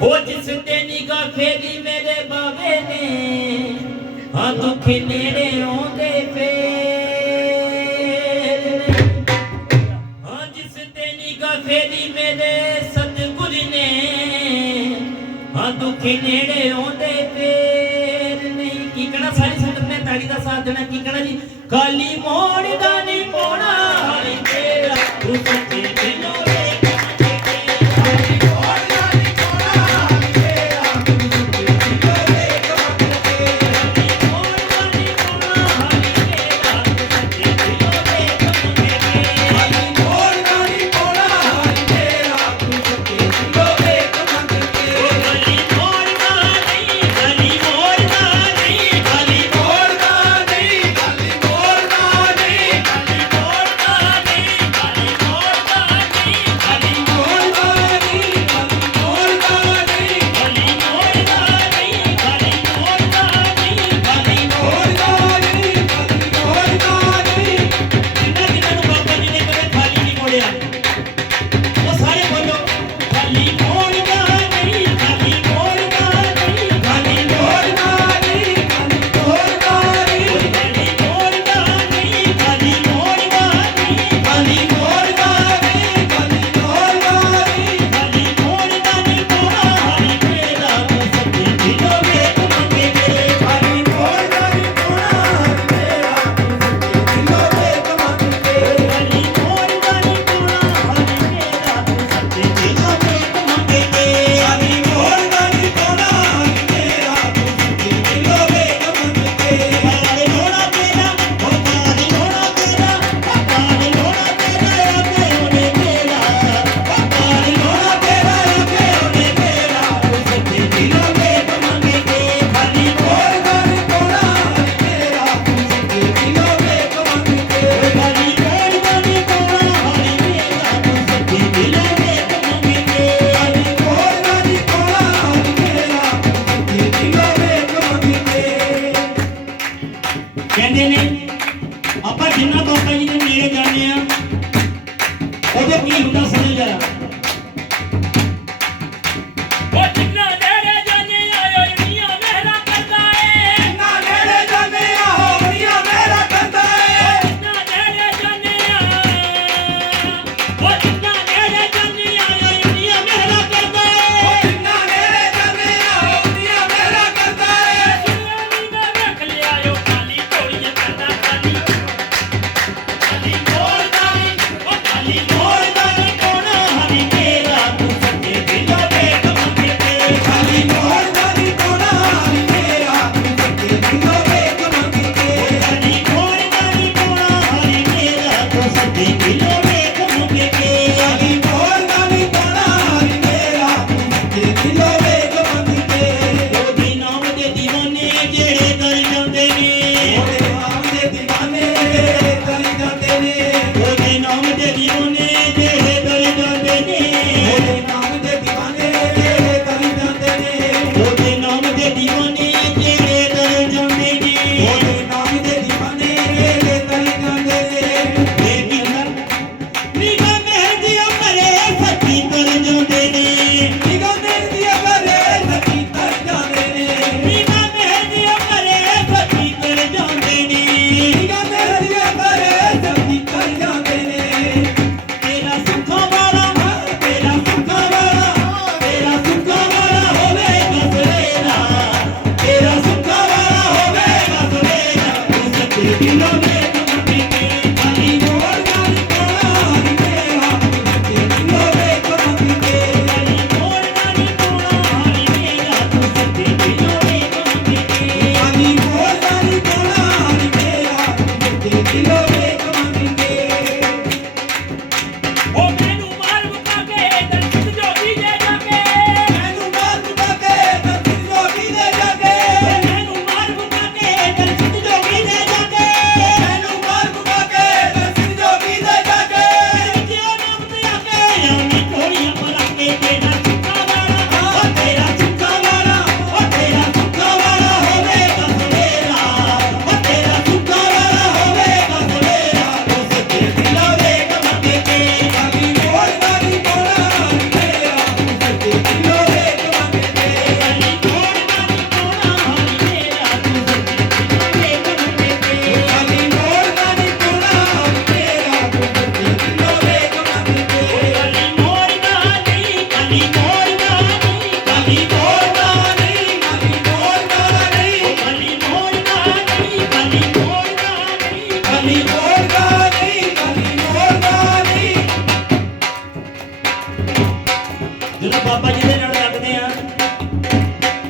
ਹੋ ਜਿਸ ਤੇ ਨਿਗਾਹ ਫੇਰੀ ਮੇਰੇ ਬਾਵੇ ਨੇ ਹਾਂ ਦੁੱਖ ਨੇੜੇ ਆਉਂਦੇ ਫੇਰ ਹਾਂ, ਜਿਸ ਤੇ ਨਿਗਾਹ ਫੇਰੀ ਮੇਰੇ ਸਤਿਗੁਰ ਨੇ ਹਾਂ ਦੁੱਖ ਨੇੜੇ ਆਉਂਦੇ ਫੇਰ ਨਹੀਂ, ਕੀ ਕਹਣਾ ਸਾਰੀ ਸੰਗਤ ਨੇ ਤਾੜੀ ਦਾ ਸਾਥ ਦੇਣਾ, ਕੀ ਕਹਣਾ ਜੀ? ਕਾਲੀ ਮੋੜ ਦਾ ਨਹੀਂ ਪੋਣਾ ਹਰੀ ਤੇਰਾ ਤੂੰ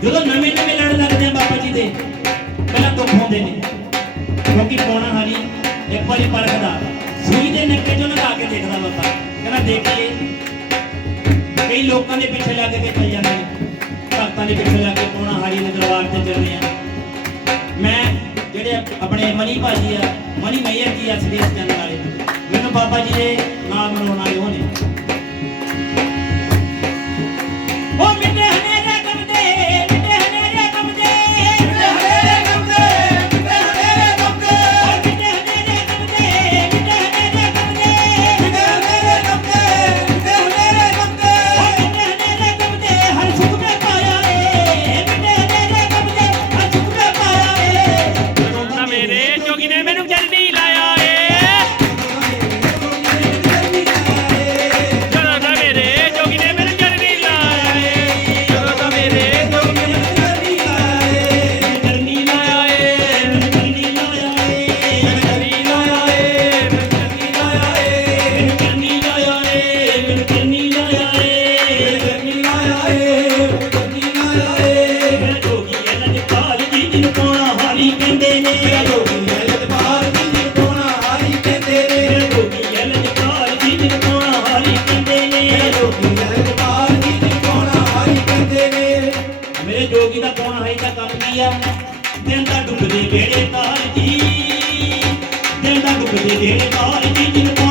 ਜਦੋਂ ਨਵੇਂ ਨਵੇਂ ਲੜ ਲੱਗਦੇ ਆ ਬਾਬਾ ਜੀ ਦੇ, ਪਹਿਲਾਂ ਦੁੱਖ ਹੁੰਦੇ ਨੇ। ਕਿਉਂਕਿ ਪੌਣਾ ਹਾਰੀ ਇੱਕ ਵਾਰੀ ਪਰਖਦਾ ਸੂਈ ਦੇ ਨੱਕੇ ਚੋਂ ਲਗਾ ਕੇ ਦੇਖਦਾ ਬਾਬਾ। ਕਹਿੰਦਾ ਦੇਖੀਏ, ਕਈ ਲੋਕਾਂ ਦੇ ਪਿੱਛੇ ਲੱਗ ਕੇ ਪਈ ਜਾਂਦੇ ਨੇ। ਭਗਤਾਂ ਦੇ ਪਿੱਛੇ ਲੱਗ ਕੇ ਪੌਣਾ ਹਾਰੀ ਦੇ ਦਰਬਾਰ ਤੇ ਚੱਲਦੇ ਆ। ਮੈਂ ਜਿਹੜੇ ਆਪਣੇ ਮਨੀ ਭਾਜੀ ਆ, ਮਨੀ ਮਈਆ ਜੀ ਆ ਸ੍ਰੀ ਮੈਨੂੰ ਬਾਬਾ ਜੀ ਦੇ ਨਾਮ ਮਨਾਉਣ ਵਾਲੇ ਹੋਣੇ দেবায় দিন